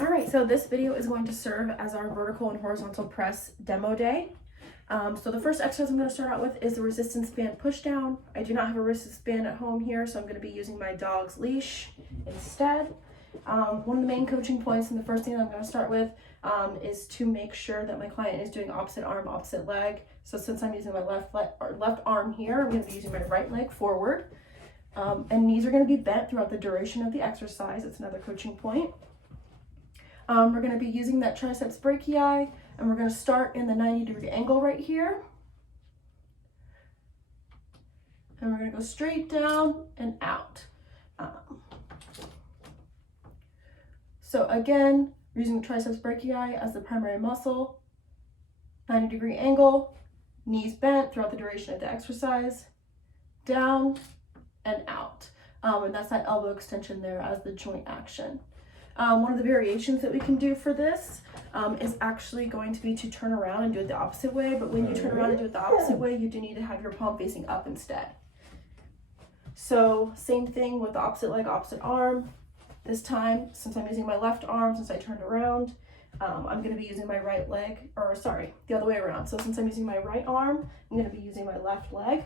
All right, so this video is going to serve as our vertical and horizontal press demo day. So the first exercise I'm going to start out with is the resistance band push down. I do not have a resistance band at home here, so I'm going to be using my dog's leash instead. One of the main coaching points and the first thing that I'm going to start with is to make sure that my client is doing opposite arm, opposite leg. So since I'm using my left arm here, I'm going to be using my right leg forward. And knees are going to be bent throughout the duration of the exercise. It's another coaching point. We're going to be using that triceps brachii, and we're going to start in the 90-degree angle right here. And we're going to go straight down and out. So again, we're using the triceps brachii as the primary muscle, 90-degree angle, knees bent throughout the duration of the exercise, down and out. And that's that elbow extension there as the joint action. One of the variations that we can do for this is actually going to be to turn around and do it the opposite way, but when you turn around and do it the opposite way, you do need to have your palm facing up instead. So same thing with the opposite leg, opposite arm. This time, since I'm using my left arm, since I turned around, I'm going to be using my right leg, or sorry, the other way around. So since I'm using my right arm, I'm going to be using my left leg.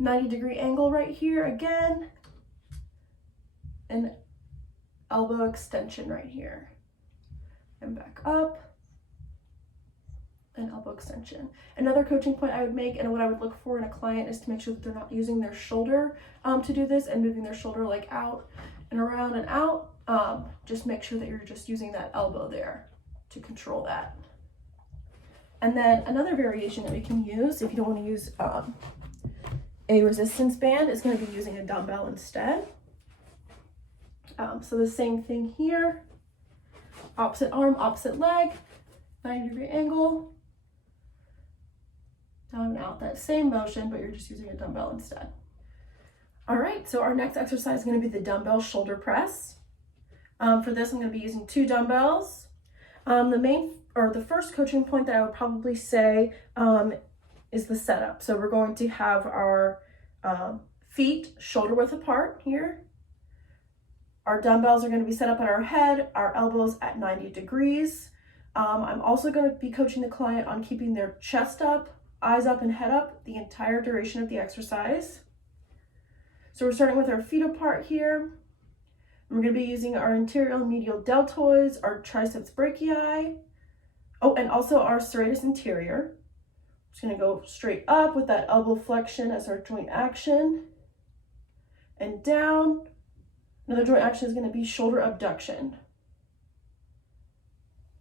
90-degree angle right here again, and elbow extension right here, and back up, and elbow extension. Another coaching point I would make, and what I would look for in a client, is to make sure that they're not using their shoulder to do this and moving their shoulder like out and around and out. Just make sure that you're just using that elbow there to control that. And then another variation that we can use, if you don't want to use a resistance band, is going to be using a dumbbell instead. So the same thing here, opposite arm, opposite leg, 90-degree angle, down and out, that same motion, but you're just using a dumbbell instead. All right, so our next exercise is going to be the dumbbell shoulder press. For this, I'm going to be using 2 dumbbells. The first coaching point that I would probably say is the setup. So we're going to have our feet shoulder width apart here. Our dumbbells are going to be set up at our head, our elbows at 90 degrees. I'm also going to be coaching the client on keeping their chest up, eyes up, and head up the entire duration of the exercise. So we're starting with our feet apart here. We're going to be using our anterior and medial deltoids, our triceps brachii, and also our serratus anterior. Just going to go straight up with that elbow flexion as our joint action, and down. Another joint action is going to be shoulder abduction.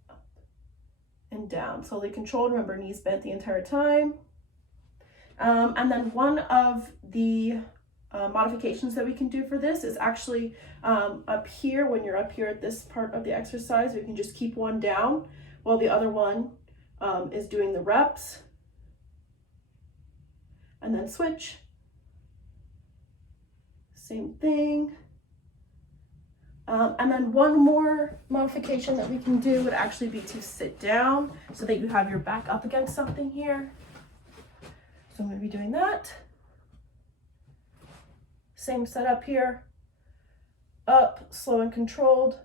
Up and down, slowly controlled. Remember, knees bent the entire time. And then one of the modifications that we can do for this is actually up here. When you're up here at this part of the exercise, we can just keep one down while the other one is doing the reps. And then switch. Same thing. And then one more modification that we can do would actually be to sit down so that you have your back up against something here. So I'm going to be doing that. Same setup here. Up, slow and controlled.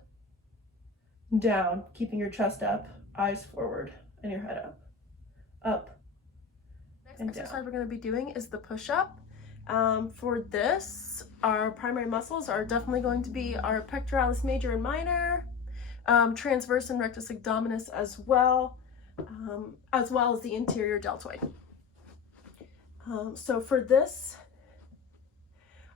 Down, keeping your chest up, eyes forward, and your head up. Up. Next exercise we're going to be doing is the push-up. For this, our primary muscles are definitely going to be our pectoralis major and minor, transverse and rectus abdominis as well as the anterior deltoid. So for this,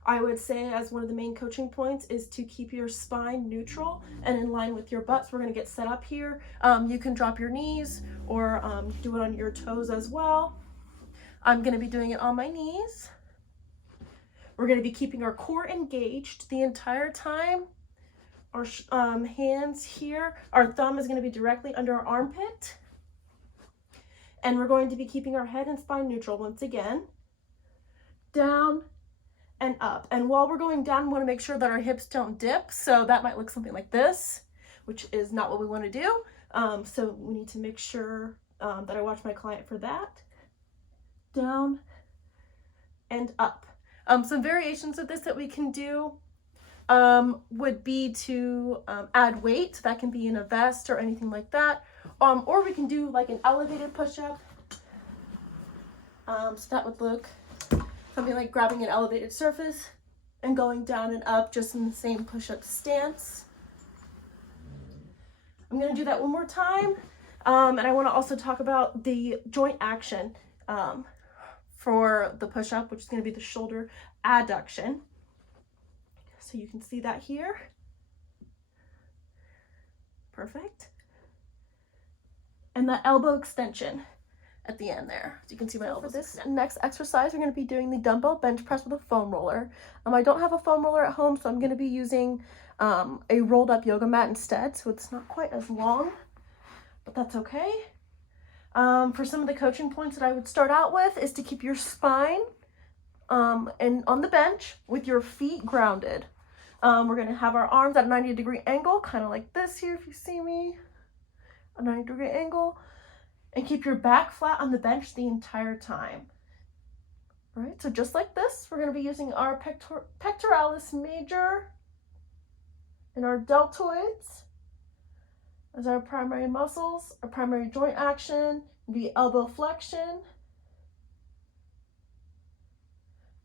I would say as one of the main coaching points is to keep your spine neutral and in line with your butt. So we're going to get set up here. You can drop your knees or do it on your toes as well. I'm going to be doing it on my knees. We're going to be keeping our core engaged the entire time. Our hands here, our thumb is going to be directly under our armpit. And we're going to be keeping our head and spine neutral once again. Down and up. And while we're going down, we want to make sure that our hips don't dip. So that might look something like this, which is not what we want to do. So we need to make sure that I watch my client for that. Down and up. Some variations of this that we can do would be to add weight. So that can be in a vest or anything like that. Or we can do like an elevated push-up. So that would look something like grabbing an elevated surface and going down and up just in the same push-up stance. I'm going to do that one more time. And I want to also talk about the joint action for the push-up, which is going to be the shoulder adduction. So you can see that here. Perfect. And the elbow extension at the end there. So you can see my elbow. For this next exercise, we're going to be doing the dumbbell bench press with a foam roller. I don't have a foam roller at home, so I'm going to be using a rolled up yoga mat instead. So it's not quite as long, but that's okay. For some of the coaching points that I would start out with is to keep your spine and on the bench with your feet grounded. We're going to have our arms at a 90-degree angle, kind of like this here if you see me, a 90-degree angle, and keep your back flat on the bench the entire time. All right, so just like this, we're going to be using our pectoralis major and our deltoids as our primary muscles. Our primary joint action will be elbow flexion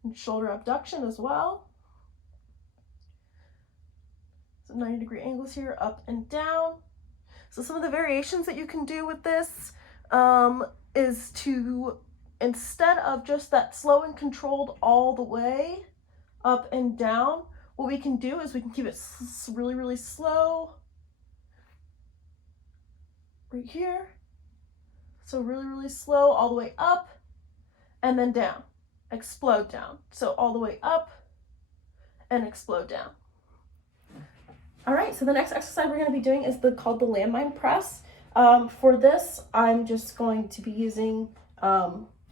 and shoulder abduction as well. So 90-degree angles here, up and down. So some of the variations that you can do with this is to, instead of just that slow and controlled all the way up and down, what we can do is we can keep it really, really slow right here. So really, really slow all the way up and then down, explode down. So all the way up and explode down. All right, so the next exercise we're going to be doing is called the landmine press. For this, I'm just going to be using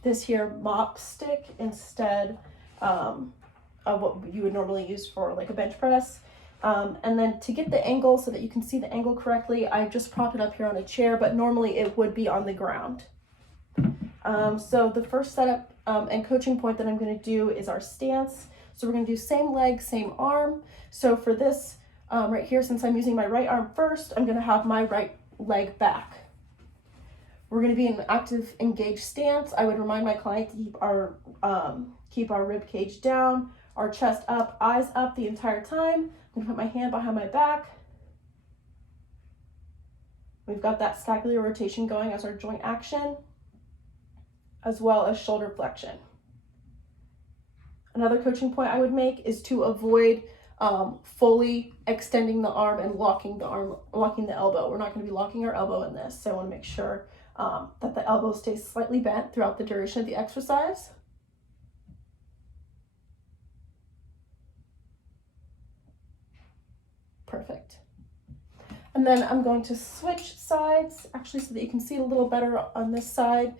this here mop stick instead of what you would normally use for like a bench press. And then to get the angle so that you can see the angle correctly, I just propped it up here on a chair, but normally it would be on the ground. So the first setup and coaching point that I'm going to do is our stance. So we're going to do same leg, same arm. So for this, right here, since I'm using my right arm first, I'm going to have my right leg back. We're going to be in an active engaged stance. I would remind my client to keep our rib cage down, our chest up, eyes up the entire time. I'm going to put my hand behind my back. We've got that scapular rotation going as our joint action, as well as shoulder flexion. Another coaching point I would make is to avoid fully extending the arm and locking the elbow. We're not going to be locking our elbow in this, so I want to make sure that the elbow stays slightly bent throughout the duration of the exercise. Perfect. And then I'm going to switch sides, actually, so that you can see it a little better on this side.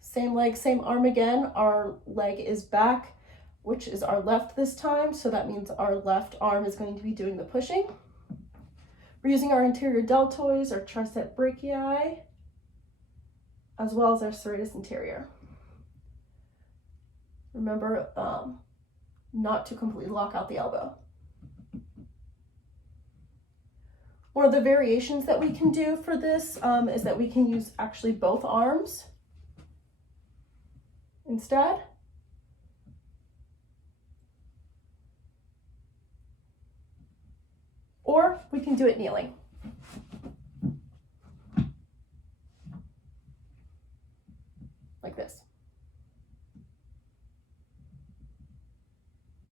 Same leg, same arm again. Our leg is back, which is our left this time, so that means our left arm is going to be doing the pushing. We're using our anterior deltoids, our tricep brachii, as well as our serratus anterior. Remember not to completely lock out the elbow. One of the variations that we can do for this is that we can use actually both arms instead. Or we can do it kneeling. Like this.